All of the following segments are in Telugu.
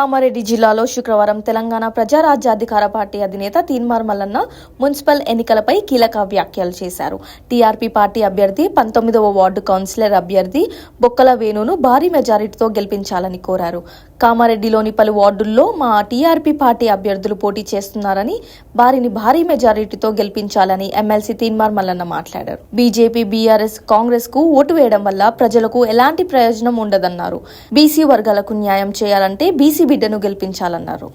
కామారెడ్డి జిల్లాలో శుక్రవారం తెలంగాణ ప్రజారాజ్యాధికార పార్టీ అధినేత తీన్మార్ మల్లన్న మున్సిపల్ ఎన్నికలపై కీలక వ్యాఖ్యలు చేశారు. టీఆర్పీ పార్టీ అభ్యర్థి 19వ వార్డు కౌన్సిలర్ అభ్యర్థి బొక్కల వేణును భారీ మెజారిటీతో గెలిపించాలని కోరారు. కామారెడ్డిలోని పలు వార్డుల్లో మా టీఆర్పీ పార్టీ అభ్యర్థులు పోటీ చేస్తున్నారని వారిని భారీ మెజారిటీతో గెలిపించాలని ఎమ్మెల్సీ తీన్మార్ మల్లన్న మాట్లాడారు. బీజేపీ, బీఆర్ఎస్, కాంగ్రెస్ కు ఓటు వేయడం వల్ల ప్రజలకు ఎలాంటి ప్రయోజనం ఉండదన్నారు. బీసీ వర్గాలకు న్యాయం చేయాలంటే బీసీ బిడ్డను గెలిపించాలన్నారు.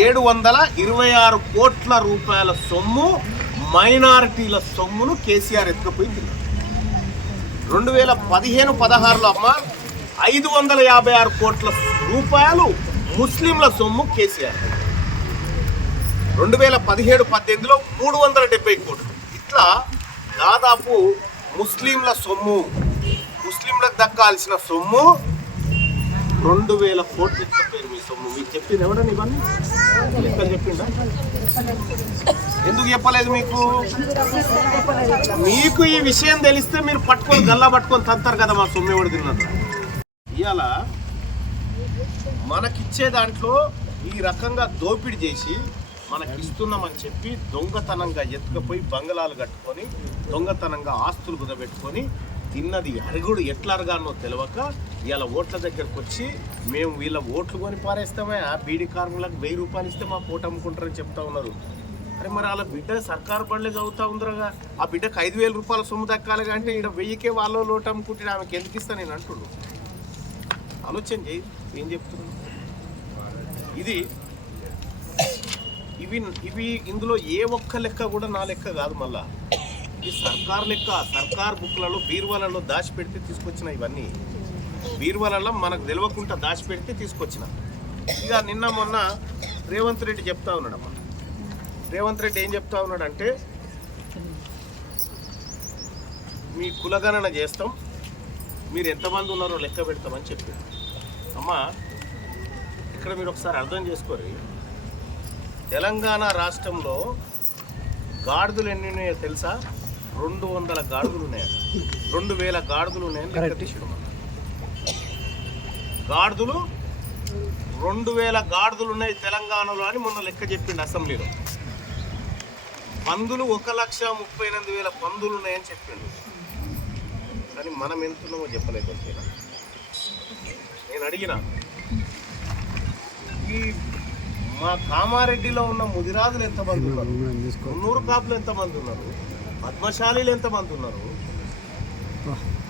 726 కోట్ల రూపాయల సొమ్ము మైనారిటీల సొమ్మును కేసీఆర్ ఎత్తుకుపోయింది. 2015-16లో అమ్మ 556 కోట్ల రూపాయలు ముస్లింల సొమ్ము కేసీఆర్. 2017-18లో 370 కోట్లు. ఇట్లా దాదాపు ముస్లింల సొమ్ము, ముస్లింలకు దక్కాల్సిన సొమ్ము 2000 కోట్లు ఇచ్చిపోయారు. మీ సొమ్ము మీకు చెప్పింది ఎవడని ఇవన్నీ లెక్కలు చెప్పిండా? ఎందుకు చెప్పలేదు మీకు? మీకు ఈ విషయం తెలిస్తే మీరు పట్టుకొని గల్లా పట్టుకొని తంతారు కదా మా సొమ్ము ఎవడు తిన్నట్టు. ఇవాళ మనకిచ్చే దాంట్లో ఈ రకంగా దోపిడీ చేసి మనకిస్తున్నామని చెప్పి దొంగతనంగా ఎత్తుకపోయి బంగళాలు కట్టుకొని దొంగతనంగా ఆస్తులు కుదబెట్టుకొని తిన్నది అరుగుడు ఎట్లా అరగానో తెలియక ఇవాళ ఓట్ల దగ్గరకు వచ్చి మేము వీళ్ళ ఓట్లు కొని పారేస్తామే, ఆ బీడీ కార్మికులకు 1000 రూపాయలు ఇస్తే మా పూట అమ్ముకుంటారని చెప్తా ఉన్నారు. అరే మరి వాళ్ళ బిడ్డ సర్కారు బళ్ళే చదువుతా ఉందరగా, ఆ బిడ్డకు 5000 రూపాయల సొమ్ము దక్కాలి అంటే ఇక్కడ 1000కే వాళ్ళు లోటు అమ్ముకుంటే ఆమెకి ఎందుకు ఇస్తా నేను అంటున్నాను. ఆలోచన చేయి ఏం చెప్తున్నాను. ఇవి ఇందులో ఏ ఒక్క లెక్క కూడా నా లెక్క కాదు. మళ్ళా ఇది సర్కార్ లెక్క. సర్కార్ బుక్లలో బీరువాలలో దాచిపెడితే తీసుకొచ్చిన ఇవన్నీ బీరువాలలో మనకు తెలియకుండా దాచిపెడితే తీసుకొచ్చిన. ఇక నిన్న మొన్న రేవంత్ రెడ్డి చెప్తా ఉన్నాడమ్మా. రేవంత్ రెడ్డి ఏం చెప్తా ఉన్నాడంటే మీ కులగణన చేస్తాం, మీరు ఎంతమంది ఉన్నారో లెక్క పెడతామని చెప్పారు. అమ్మా ఇక్కడ మీరు ఒకసారి అర్థం చేసుకోరు, తెలంగాణ రాష్ట్రంలో గాడిదలు ఎన్ని ఉన్నాయో తెలుసా? 200 గాడిదలు ఉన్నాయి. 2000 గాడిదలు ఉన్నాయని లెక్క తీసాడు. గాడిదలు 2000 గాడిదలు ఉన్నాయి తెలంగాణలో అని మొన్న లెక్క చెప్పిండు అసెంబ్లీలో. పందులు 1,38,000 పందులు ఉన్నాయని చెప్పిండు. కానీ మనం ఎంతున్నామో చెప్పలేదు. నేను అడిగిన ఈ మా కామారెడ్డిలో ఉన్న ముదిరాజులు ఎంతమంది ఉన్నారు, మున్నూరు కాపులు ఎంతమంది ఉన్నారు, పద్మశాలీలు ఎంతమంది ఉన్నారు,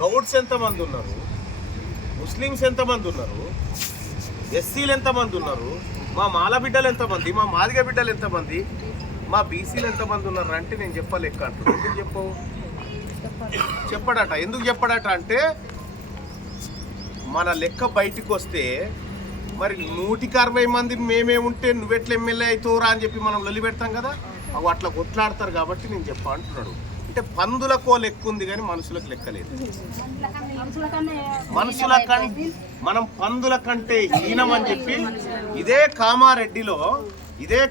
గౌడ్స్ ఎంతమంది ఉన్నారు, ముస్లిమ్స్ ఎంతమంది ఉన్నారు, ఎస్సీలు ఎంతమంది ఉన్నారు, మా మాల బిడ్డలు ఎంతమంది, మా మాదిగ బిడ్డలు ఎంతమంది, మా బీసీలు ఎంతమంది ఉన్నారు అంటే నేను చెప్పలేక అంటున్నాను. ఎందుకు చెప్పవు? చెప్పడట. ఎందుకు చెప్పడట అంటే మన లెక్క బయటికి వస్తే మరి 160 మంది మేమే ఉంటే నువ్వెట్లా ఎమ్మెల్యే అవుతావురా అని చెప్పి మనం లొల్లి పెడతాం కదా. అవి అట్లా కొట్లాడతారు కాబట్టి నేను చెప్పా అంటున్నాడు. అంటే పందులకో లెక్క ఉంది కానీ మనుషులకు లెక్కలేదు. మనం పందుల కంటే హీనం అని చెప్పి ఇదే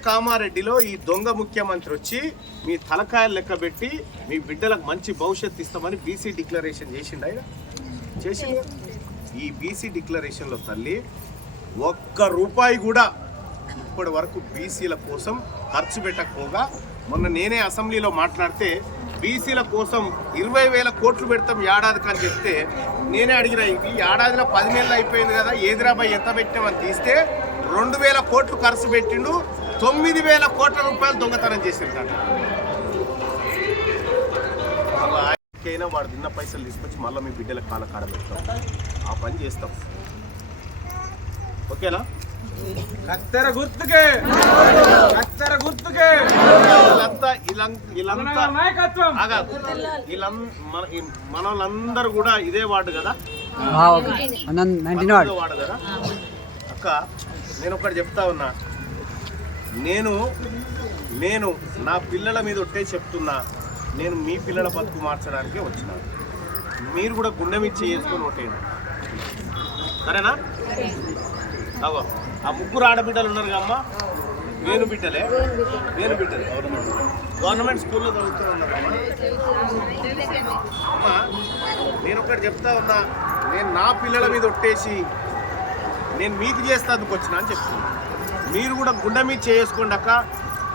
కామారెడ్డిలో ఈ దొంగ ముఖ్యమంత్రి వచ్చి మీ తలకాయలు లెక్క పెట్టి మీ బిడ్డలకు మంచి భవిష్యత్తు ఇస్తామని బీసీ డిక్లరేషన్ చేసిండు. ఆయన చేసిండు. ఈ బీసీ డిక్లరేషన్లో తల్లి ఒక్క రూపాయి కూడా ఇప్పటి వరకు బీసీల కోసం ఖర్చు పెట్టకపోగా మొన్న నేనే అసెంబ్లీలో మాట్లాడితే బీసీల కోసం 20,000 కోట్లు పెడతాం ఏడాదికి అని చెప్తే నేనే అడిగిన, ఇది ఏడాదిలో 10 నెలలు అయిపోయింది కదా, ఏదిరాబాయ్ ఎంత పెట్టామని తీస్తే 2,000 కోట్లు ఖర్చు పెట్టిండు. 9,000 కోట్ల రూపాయలు దొంగతనం చేసిండు. ఆయనకైనా వాడు తిన్న పైసలు తీసుకొచ్చి మళ్ళీ మీ బిడ్డలకు కాల కాడ పెడతాం. ఆ పని చేస్తాం. ఓకేనా? కత్తెర గుర్తుకే మనలందరూ కూడా ఇదే వార్డు కదా, వార్డు కదా అక్క. నేను ఒకటి చెప్తా ఉన్నా, నేను నా పిల్లల మీద ఒట్టే చెప్తున్నా, నేను మీ పిల్లల బతుకు మార్చడానికే వచ్చిన. మీరు కూడా గుండె మీద చేసుకొని ఒట్టేయండి, సరేనా? అగో ఆ 3 ఆడబిడ్డలు ఉన్నారు కమ్మా, వేణు బిడ్డలే గవర్నమెంట్ స్కూల్లో చదువుతూ ఉన్నారు అమ్మా. నేను ఒకటి చెప్తా ఉన్నా, నేను నా పిల్లల మీద ఒట్టేసి నేను మీకు చేస్తానికి వచ్చినా అని చెప్తున్నాను. మీరు కూడా గుండె మీద చేసుకోండి అక్క.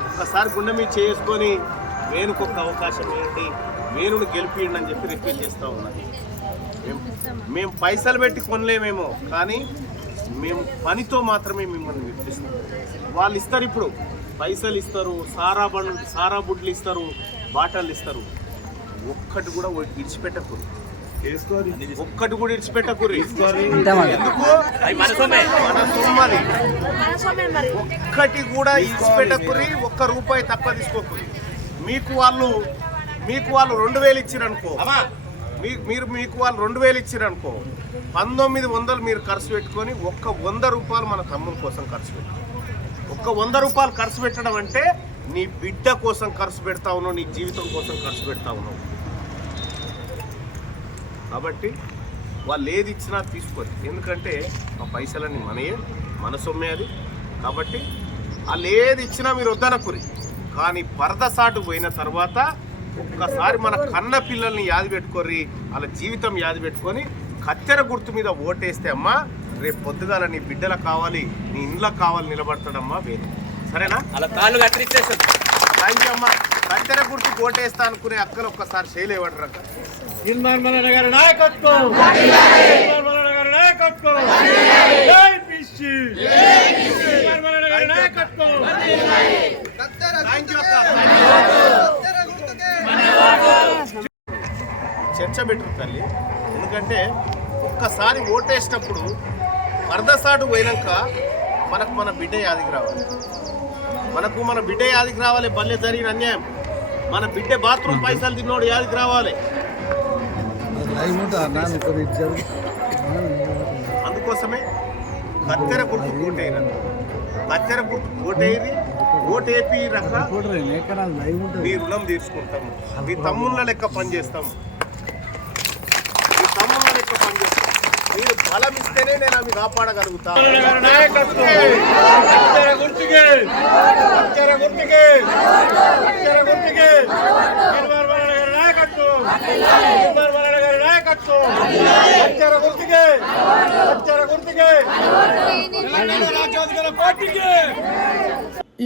ఒక్కసారి గుండె మీద చేసుకొని వేణుకు ఒక అవకాశం ఏంటి, వేణుని గెలిపియండి అని చెప్పి రిక్వెస్ట్ చేస్తూ ఉన్నాను. మేము పైసలు పెట్టి కొనలేమేమో, కానీ మేము పనితో మాత్రమే మిమ్మల్ని నిర్దిస్తాం. వాళ్ళు ఇస్తారు, ఇప్పుడు పైసలు ఇస్తారు, సారా బుడ్లు ఇస్తారు, బాటలు ఇస్తారు. ఒక్కటి కూడా విడిచిపెట్టకూరు, ఒక్కటి కూడా విడిచిపెట్టకూరు. ఎందుకు? మన సొమ్మది. ఒక్కటి కూడా విడిచిపెట్టకూరి, ఒక్క రూపాయి తక్కువ తీసుకోకూరి. మీకు వాళ్ళు 2000 ఇచ్చిరనుకో, మీకు వాళ్ళు 2000 ఇచ్చిరనుకో, 1900 మీరు ఖర్చు పెట్టుకొని ఒక్క 100 రూపాయలు మన తమ్ముల కోసం ఖర్చు పెట్టు. ఒక్క 100 రూపాయలు ఖర్చు పెట్టడం అంటే నీ బిడ్డ కోసం ఖర్చు పెడతా ఉన్నావు, నీ జీవితం కోసం ఖర్చు పెడతా ఉన్నావు. కాబట్టి వాళ్ళు ఏది ఇచ్చినా తీసుకోరు, ఎందుకంటే ఆ పైసలన్నీ మనయే, మన సొమ్మే అది. కాబట్టి వాళ్ళు ఏది ఇచ్చినా మీరు వద్దనకురి. కానీ పరదసాటు పోయిన తర్వాత ఒక్కసారి మన కన్న పిల్లల్ని యాది పెట్టుకోర్రి, వాళ్ళ జీవితం యాది పెట్టుకొని కత్తెర గుర్తు మీద ఓటేస్తే అమ్మా, రేపు పొద్దుగాల నీ బిడ్డలకు కావాలి, నీ ఇండ్లకు కావాలి నిలబడతాడమ్మా వేణు. సరేనా? అలా కాళ్ళు కత్తిరించేసాను. థ్యాంక్ యూ అమ్మా. కత్తెర గుర్తుకు ఓటేస్తా అనుకునే అక్కలు ఒక్కసారి చేయలేవడరు అక్క. చర్చ పెట్టరు తల్లి, ఎందుకంటే ఒక్కసారి ఓటేసినప్పుడు పరదసాటు పోయినాక మనకు మన బిడ్డ యాదికి రావాలి, మన బిడ్డ యాదికి రావాలి. బల్లె జరిగిన అన్యాయం, మన బిడ్డ బాత్రూమ్ పైసలు తిన్నోడు యాదికి రావాలి. అందుకోసమే కత్తెర గుర్తు ఓటేయరు, కత్తెర గుర్తు ఓటేరి, ఓటేపి రక మీ రుణం తీర్చుకుంటాము. మీ తమ్ముళ్ళ లెక్క పనిచేస్తాము, మీ తమ్ముళ్ళ లెక్క పనిచేస్తాము. మీరు బలం ఇస్తేనే నేను అవి కాపాడగలుగుతాను.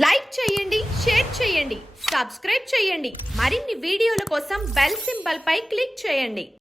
లైక్ చేయండి, షేర్ చేయండి, సబ్స్క్రైబ్ చేయండి. మరిన్ని వీడియోల కోసం బెల్ సింబల్ పై క్లిక్ చేయండి.